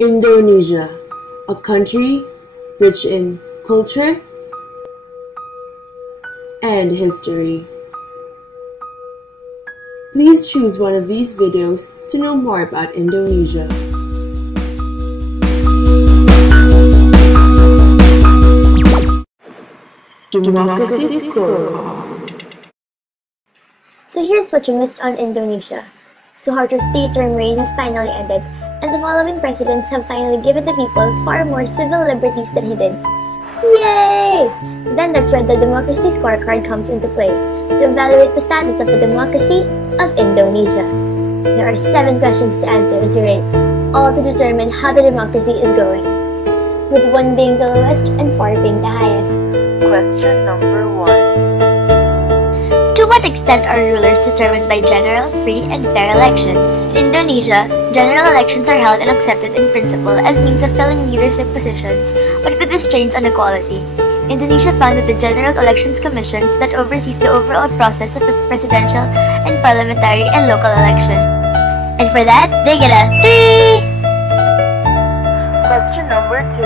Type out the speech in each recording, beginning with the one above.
Indonesia, a country rich in culture and history. Please choose one of these videos to know more about Indonesia. Democracy Scorecard. So here's what you missed on Indonesia. Suharto's 3-term reign has finally ended, and the following presidents have finally given the people far more civil liberties than he did. Yay! Then that's where the Democracy Scorecard comes into play, to evaluate the status of the democracy of Indonesia. There are 7 questions to answer and to rate, all to determine how the democracy is going, with 1 being the lowest and 4 being the highest. Question number 1. To what extent are rulers determined by general, free, and fair elections? In Indonesia, general elections are held and accepted in principle as means of filling leadership positions, but with restraints on equality. Indonesia founded the General Elections Commissions that oversees the overall process of the presidential and parliamentary and local elections. And for that, they get a 3! Question number 2.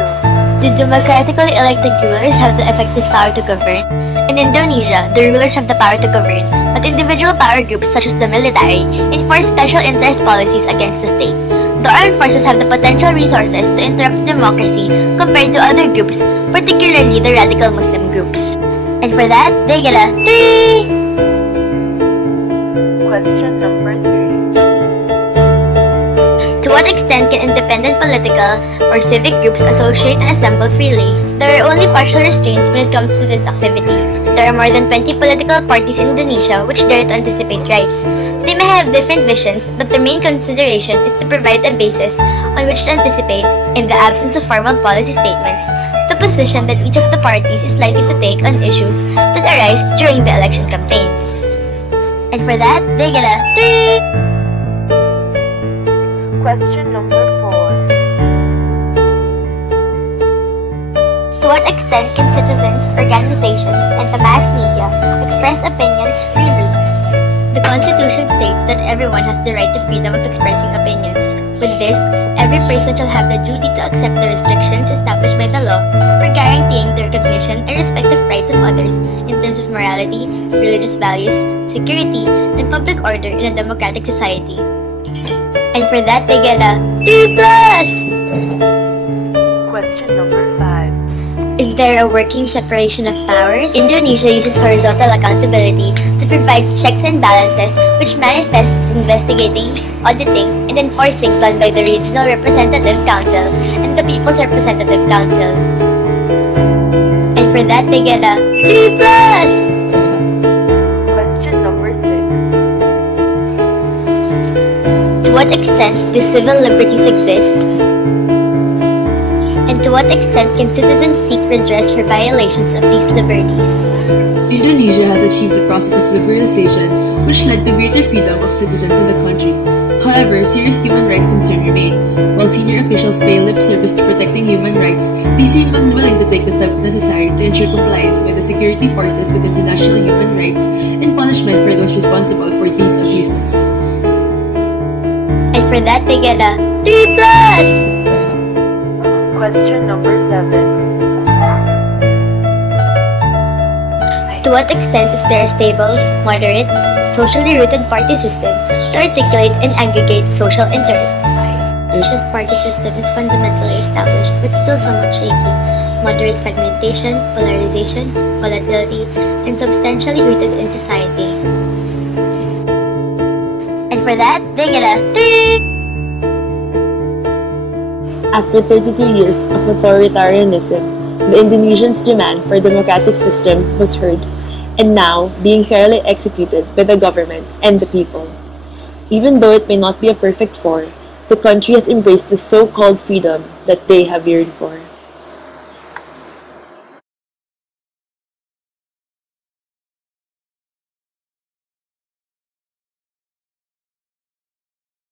Do democratically elected rulers have the effective power to govern? In Indonesia, the rulers have the power to govern, but individual power groups such as the military enforce special interest policies against the state. The armed forces have the potential resources to interrupt the democracy compared to other groups, particularly the radical Muslim groups. And for that, they get a 3! Question number 3. To what extent can independent political or civic groups associate and assemble freely? There are only partial restraints when it comes to this activity. There are more than 20 political parties in Indonesia which dare to anticipate rights. They may have different visions, but the main consideration is to provide a basis on which to anticipate, in the absence of formal policy statements, the position that each of the parties is likely to take on issues that arise during the election campaigns. And for that, they get a 3! Question number 4. To what extent can citizens, organizations, and the mass media express opinions freely? The Constitution states that everyone has the right to freedom of expressing opinions. With this, every person shall have the duty to accept the restrictions established by the law for guaranteeing the recognition and respect of rights of others in terms of morality, religious values, security, and public order in a democratic society. And for that, they get a 3+! Question number 5. Is there a working separation of powers? Indonesia uses horizontal accountability that provides checks and balances which manifest investigating, auditing, and enforcing done by the Regional Representative Council and the People's Representative Council. And for that, they get a 3+! Question number 6. To what extent do civil liberties exist? And to what extent can citizens seek redress for violations of these liberties? Indonesia has achieved the process of liberalization, which led to greater freedom of citizens in the country. However, serious human rights concerns remain. While senior officials pay lip service to protecting human rights, they seem unwilling to take the steps necessary to ensure compliance by the security forces with international human rights and punishment for those responsible for these abuses. And for that, they get a 3+! Question number 7. To what extent is there a stable, moderate, socially rooted party system to articulate and aggregate social interests? Indonesia's party system is fundamentally established but still somewhat shaky. Moderate fragmentation, polarization, volatility, and substantially rooted in society. And for that, they get a 3! After 32 years of authoritarianism, the Indonesians' demand for a democratic system was heard, and now being fairly executed by the government and the people. Even though it may not be a perfect form, the country has embraced the so-called freedom that they have yearned for.